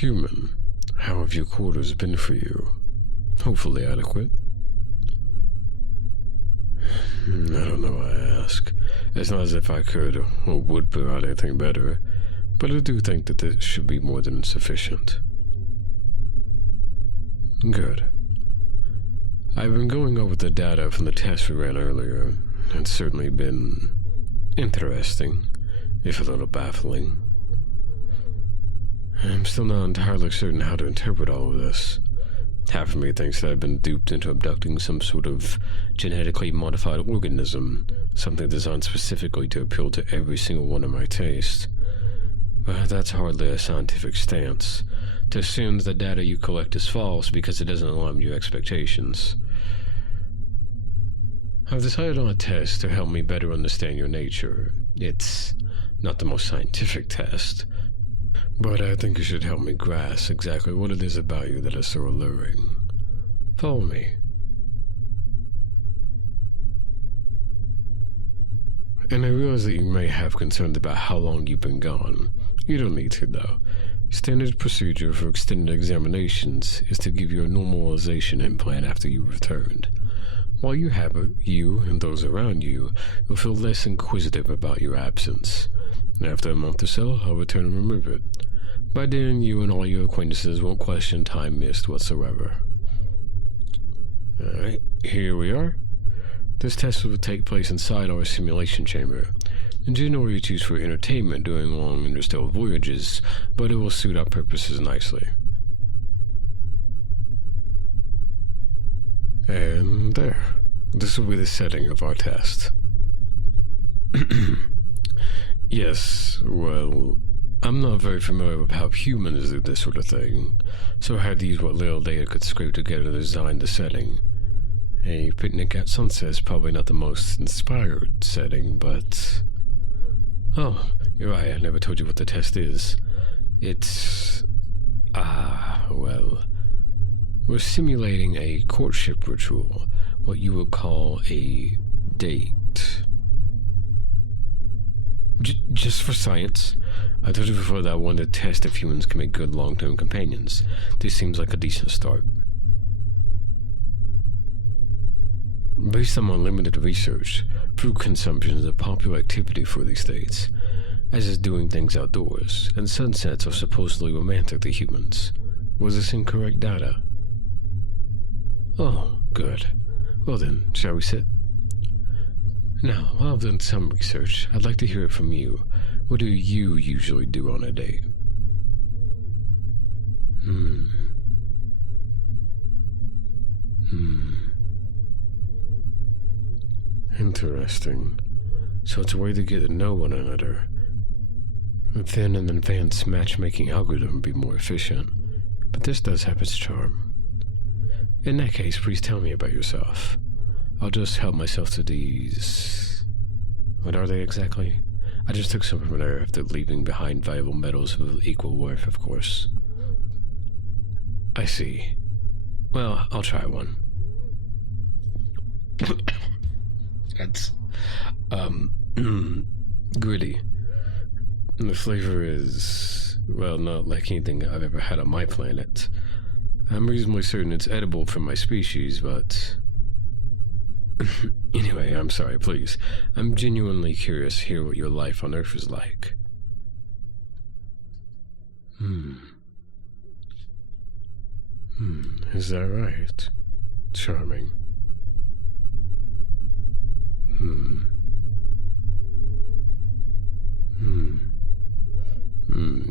Human, how have your quarters been for you? Hopefully adequate. I don't know why I ask. It's not as if I could or would provide anything better, but I do think that this should be more than sufficient. Good. I've been going over the data from the test we ran earlier. It's certainly been interesting, if a little baffling. I'm still not entirely certain how to interpret all of this. Half of me thinks that I've been duped into abducting some sort of genetically modified organism, something designed specifically to appeal to every single one of my tastes. But that's hardly a scientific stance, to assume that the data you collect is false because it doesn't align with your expectations. I've decided on a test to help me better understand your nature. It's not the most scientific test, but I think it should help me grasp exactly what it is about you that is so alluring. Follow me. And I realize that you may have concerns about how long you've been gone. You don't need to, though. Standard procedure for extended examinations is to give you a normalization implant after you've returned. While you have it, you and those around you will feel less inquisitive about your absence. After a month or so, I'll return and remove it. By then, you and all your acquaintances won't question time missed whatsoever. Alright, here we are. This test will take place inside our simulation chamber. Generally, it's used for entertainment during long interstellar voyages, but it will suit our purposes nicely. And there. This will be the setting of our test. Yes, well, I'm not very familiar with how humans do this sort of thing, so I had to use what little data could scrape together to design the setting. A picnic at sunset is probably not the most inspired setting, but... Oh, you're right, I never told you what the test is. It's... well... We're simulating a courtship ritual, what you would call a date. Just for science. I told you before that I wanted to test if humans can make good long-term companions. This seems like a decent start. Based on my limited research, fruit consumption is a popular activity for these dates, as is doing things outdoors, and sunsets are supposedly romantic to humans. Was this incorrect data? Oh, good. Well then, shall we sit? Now, while I've done some research, I'd like to hear it from you. What do you usually do on a date? Interesting. So it's a way to get to know one another. Then an advanced matchmaking algorithm would be more efficient, but this does have its charm. In that case, please tell me about yourself. I'll just help myself to these... What are they exactly? I just took some from there after leaving behind valuable metals of equal worth, of course. I see. Well, I'll try one. That's... gritty. The flavor is... well, not like anything I've ever had on my planet. I'm reasonably certain it's edible for my species, but... Anyway, I'm sorry, please. I'm genuinely curious to hear what your life on Earth is like. Is that right? Charming.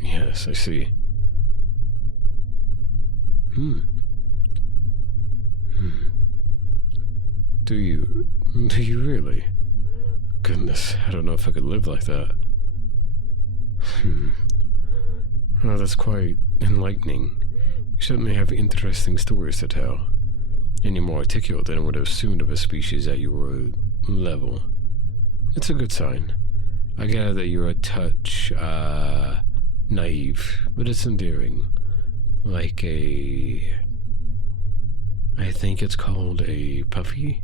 Yes, I see. Do you really? Goodness, I don't know if I could live like that. Oh, that's quite enlightening. You certainly have interesting stories to tell. Any more articulate than I would have assumed of a species at your level. It's a good sign. I gather that you're a touch, naive, but it's endearing. Like a... I think it's called a puffy?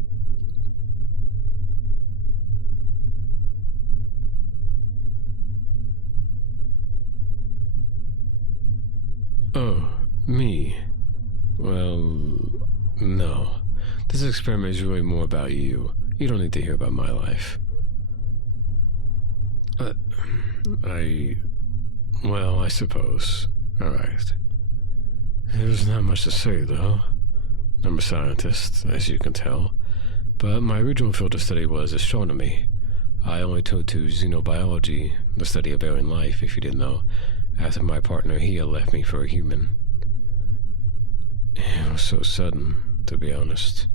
Me? Well, no. This experiment is really more about you. You don't need to hear about my life. Well, I suppose. Alright. There's not much to say, though. I'm a scientist, as you can tell, but my original field of study was astronomy. I only took to xenobiology, the study of alien life, if you didn't know, after my partner Hia left me for a human. It was so sudden, to be honest.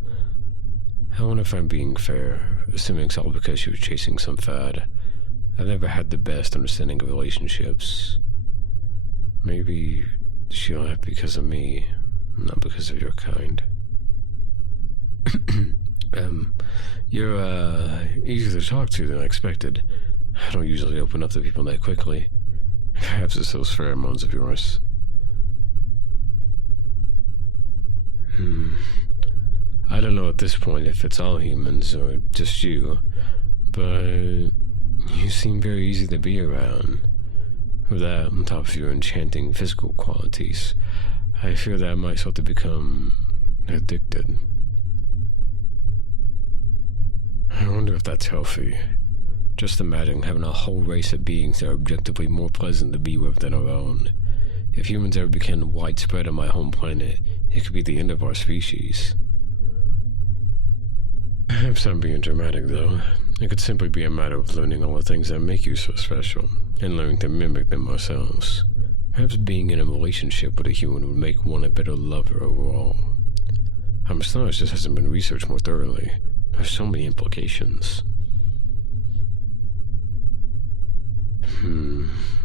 I wonder if I'm being fair, assuming it's all because she was chasing some fad. I've never had the best understanding of relationships. Maybe she left because of me, not because of your kind. You're easier to talk to than I expected. I don't usually open up to people that quickly. Perhaps it's those pheromones of yours. I don't know at this point if it's all humans or just you, but you seem very easy to be around. With that, on top of your enchanting physical qualities, I fear that I might start to become addicted. I wonder if that's healthy. Just imagine having a whole race of beings that are objectively more pleasant to be with than our own. If humans ever became widespread on my home planet, it could be the end of our species. Perhaps I'm being dramatic, though. It could simply be a matter of learning all the things that make you so special, and learning to mimic them ourselves. Perhaps being in a relationship with a human would make one a better lover overall. I'm astonished this hasn't been researched more thoroughly. There's so many implications.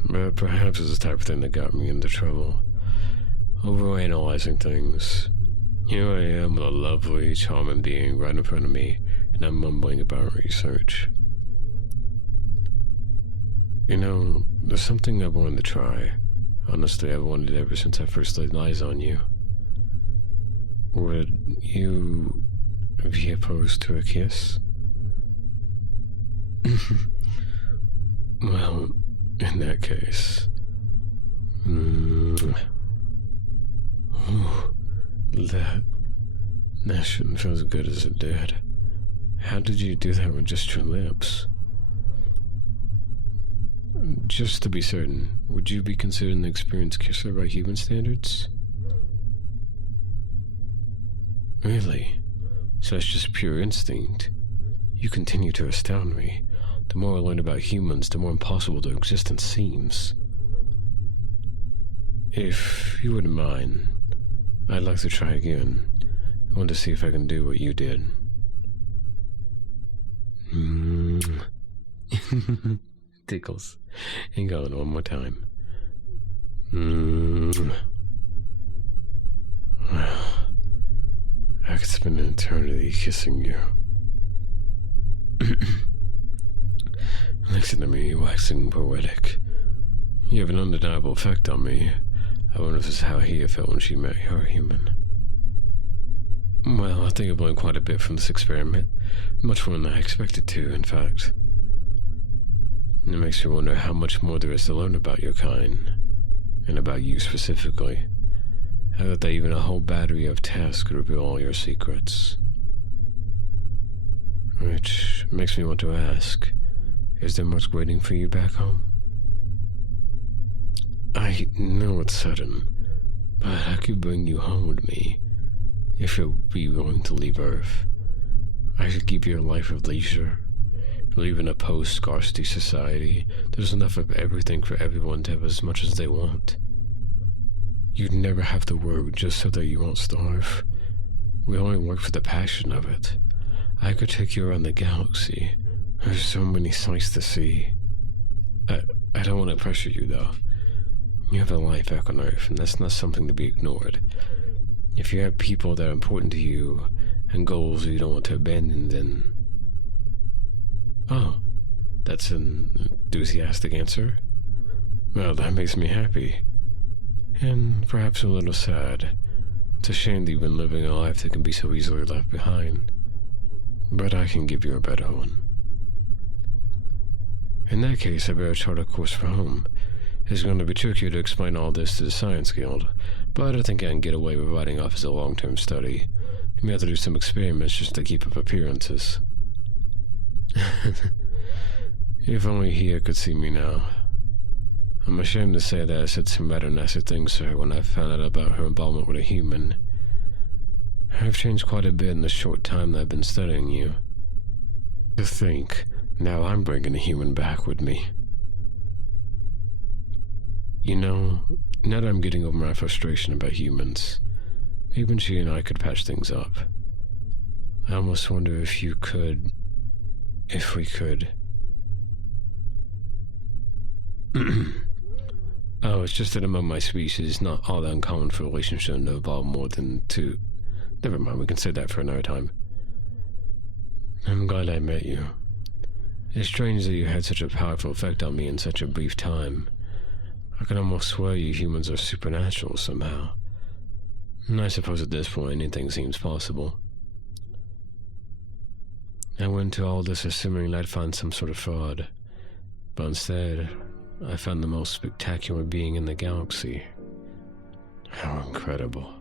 But perhaps it's the type of thing that got me into trouble. Overanalyzing things. Here I am with a lovely, charming being right in front of me, and I'm mumbling about research. You know, there's something I've wanted to try. Honestly, I've wanted it ever since I first laid eyes on you. Would you be opposed to a kiss? Well, in that case... That shouldn't feel as good as it did. How did you do that with just your lips? Just to be certain, would you be considered an experienced kisser by human standards? Really? So that's just pure instinct? You continue to astound me. The more I learn about humans, the more impossible their existence seems. If you wouldn't mind, I'd like to try again. I want to see if I can do what you did. Tickles. Hang on one more time. I could spend an eternity kissing you. Listen to me, waxing poetic. You have an undeniable effect on me. I wonder if this is how Hia felt when she met your human. Well, I think I've learned quite a bit from this experiment. Much more than I expected to, in fact. It makes me wonder how much more there is to learn about your kind, and about you specifically. I thought that even a whole battery of tests could reveal all your secrets. Which makes me want to ask, is there much waiting for you back home? I know it's sudden, but I could bring you home with me, if you'll be willing to leave Earth. I could give you a life of leisure. We live in a post-scarcity society. There's enough of everything for everyone to have as much as they want. You'd never have to work just so that you won't starve. We only work for the passion of it. I could take you around the galaxy. There's so many sights to see. I don't want to pressure you, though. You have a life back on Earth, and that's not something to be ignored. If you have people that are important to you, and goals you don't want to abandon, then... Oh, that's an enthusiastic answer. Well, that makes me happy. And perhaps a little sad. It's a shame that you've been living a life that can be so easily left behind. But I can give you a better one. In that case, I better chart a course for home. It's going to be trickier to explain all this to the Science Guild, but I think I can get away with writing off as a long-term study. You may have to do some experiments just to keep up appearances. If only Hia could see me now. I'm ashamed to say that I said some rather nasty things to her when I found out about her involvement with a human. I've changed quite a bit in the short time that I've been studying you. To think, now I'm bringing a human back with me. You know, now that I'm getting over my frustration about humans, maybe she and I could patch things up. I almost wonder if we could. Oh, it's just that among my species, it's not all that uncommon for relationships to involve more than two. Never mind, we can say that for another time. I'm glad I met you. It's strange that you had such a powerful effect on me in such a brief time. I can almost swear you humans are supernatural somehow. And I suppose at this point anything seems possible. I went into all this assuming I'd find some sort of fraud, but instead, I found the most spectacular being in the galaxy. How incredible.